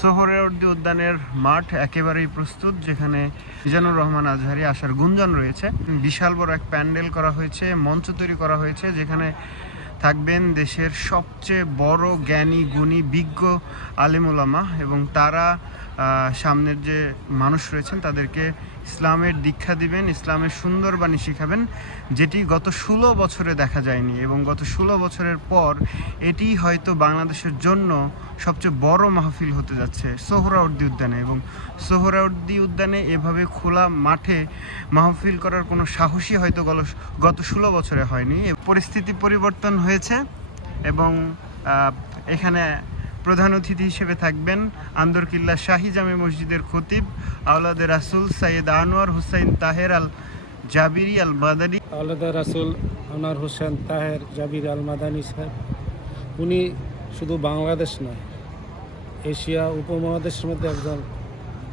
সোহরাওয়ার্দী উদ্যানের মাঠ একেবারেই প্রস্তুত, যেখানে মিজানুর রহমান আজহারি আসার গুঞ্জন রয়েছে। বিশাল বড় এক প্যান্ডেল করা হয়েছে, মঞ্চ তৈরি করা হয়েছে, যেখানে থাকবেন দেশের সবচেয়ে বড় জ্ঞানী, গুণী, বিজ্ঞ আলিমুলামা এবং তারা সামনের যে মানুষ রয়েছেন, তাদেরকে ইসলামের দীক্ষা দিবেন, ইসলামের সুন্দর বাণী শিখাবেন, যেটি গত ষোলো বছরে দেখা যায়নি এবং গত ষোলো বছরের পর এটি হয়তো বাংলাদেশের জন্য সবচেয়ে বড় মাহফিল হতে যাচ্ছে সোহরাওয়ার্দী উদ্যানে। এবং সোহরাওয়ার্দী উদ্যানে এভাবে খোলা মাঠে মাহফিল করার কোনো সাহসী হয়তো গত ষোলো বছরে হয়নি। পরিস্থিতি পরিবর্তন হয়েছে এবং এখানে প্রধান অতিথি হিসেবে থাকবেন আন্দরকিল্লা শাহী জামে মসজিদের খতিব আওলাদে রাসুল সাইয়েদ আনোয়ার হুসাইন তাহের আল জাবিরি আল বাদারি আলাদা রাসুল আনার হোসেন তাহের জাবির আল মাদানী সাহেব, উনি শুধু বাংলাদেশ নয়, এশিয়া উপমহাদেশের মধ্যে একজন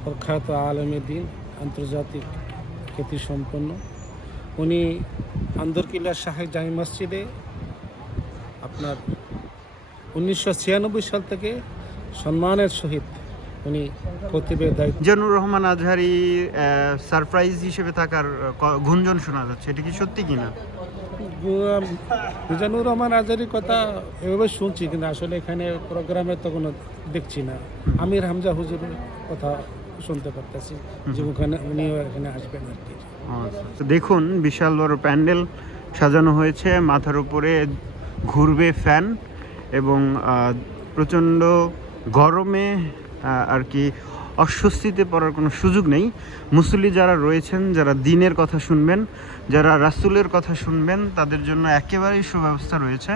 প্রখ্যাত আলমে দিন, আন্তর্জাতিক খ্যাতি সম্পন্ন উনি আন্দরকিল্লা শাহেদ জামি মসজিদে আপনার উনিশশো ছিয়ানব্বই সাল থেকে সম্মানের সহিত উনি খতিবের দায়িত্ব জানুর রহমান আজহারি সারপ্রাইজ হিসেবে থাকার গুঞ্জন শোনা যাচ্ছে। এটা কি সত্যি কিনা মিজানুর রহমান আজারির কথা এভাবে শুনছি কিন্তু আসলে এখানে প্রোগ্রামে তো কোনো দেখছি না। আমির হামজা হুজুরের কথা শুনতে পারতেছি যে ওখানে উনিও এখানে আসবেন আর কি। দেখুন বিশাল বড় প্যান্ডেল সাজানো হয়েছে মাথার উপরে ঘুরবে ফ্যান। এবং প্রচণ্ড গরমে আর কি অস্বস্তিতে পড়ার কোনো সুযোগ নেই। মুসল্লি যারা রয়েছেন, যারা দিনের কথা শুনবেন, যারা রাসুলের কথা শুনবেন, তাদের জন্য একেবারেই সুব্যবস্থা রয়েছে।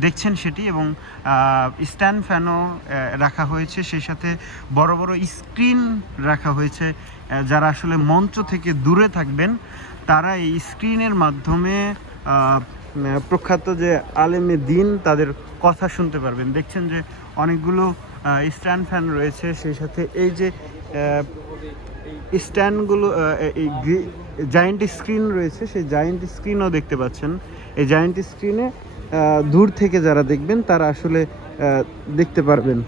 দেখছেন সেটি এবং স্ট্যান্ড ফ্যানও রাখা হয়েছে। সেই সাথে বড় বড় স্ক্রিন রাখা হয়েছে। যারা আসলে মঞ্চ থেকে দূরে থাকবেন, তারা এই স্ক্রিনের মাধ্যমে প্রখ্যাত যে আলেমে দিন তাদের কথা শুনতে পারবেন। দেখছেন যে অনেকগুলো স্ট্যান্ড ফ্যান রয়েছে, সেই সাথে এই যে স্ট্যান্ডগুলো এই জায়েন্ট স্ক্রিন রয়েছে, সেই জায়েন্ট স্ক্রিনও দেখতে পাচ্ছেন। এই জায়েন্ট স্ক্রিনে দূর থেকে যারা দেখবেন, তারা আসলে দেখতে পারবেন।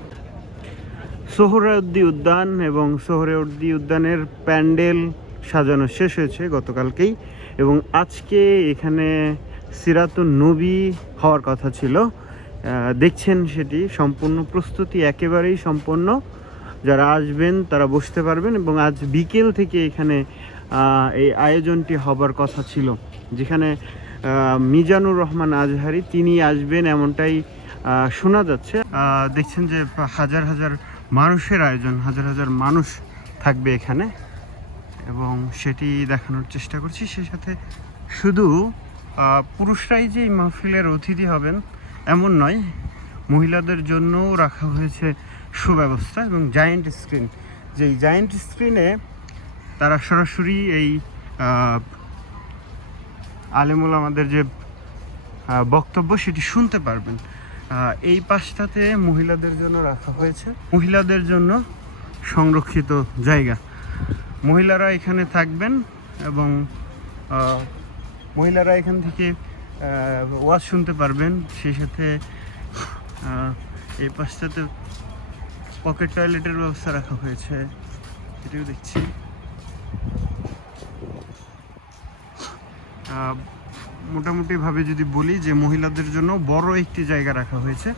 সোহরাউদ্দি উদ্যান এবং সোহরাউদ্দি উদ্যানের প্যান্ডেল সাজানো শেষ হয়েছে গতকালকেই এবং আজকে এখানে সিরাতুন নবী হওয়ার কথা ছিল। দেখছেন সেটি সম্পূর্ণ প্রস্তুতি একেবারেই সম্পন্ন। যারা আসবেন তারা বসতে পারবেন এবং আজ বিকেল থেকে এখানে এই আয়োজনটি হবার কথা ছিল। যেখানে মিজানুর রহমান আজহারি তিনি আসবেন এমনটাই শোনা যাচ্ছে। দেখছেন যে হাজার হাজার মানুষের আয়োজন, হাজার হাজার মানুষ থাকবে এখানে এবং সেটি দেখানোর চেষ্টা করছি। সেই সাথে শুধু পুরুষরাই যে মাহফিলের অতিথি হবেন, এমন নয়। মহিলাদের জন্যও রাখা হয়েছে সুব্যবস্থা এবং জায়েন্ট স্ক্রিন যে জায়েন্ট স্ক্রিনে তারা সরাসরি এই আলেমুল আমাদের যে বক্তব্য সেটি শুনতে পারবেন। এই পাশটাতে মহিলাদের জন্য রাখা হয়েছে। মহিলাদের জন্য সংরক্ষিত জায়গা। মহিলারা এখানে থাকবেন এবং মহিলারা এখান থেকে ওয়াজ শুনতে পারবেন। সেই সাথে এই পাশটাতে পকেট টয়লেটের ব্যবস্থা রাখা হয়েছে। এটিও দেখছি। মোটামুটিভাবে যদি বলি যে মহিলাদের জন্য বড় একটি জায়গা রাখা হয়েছে।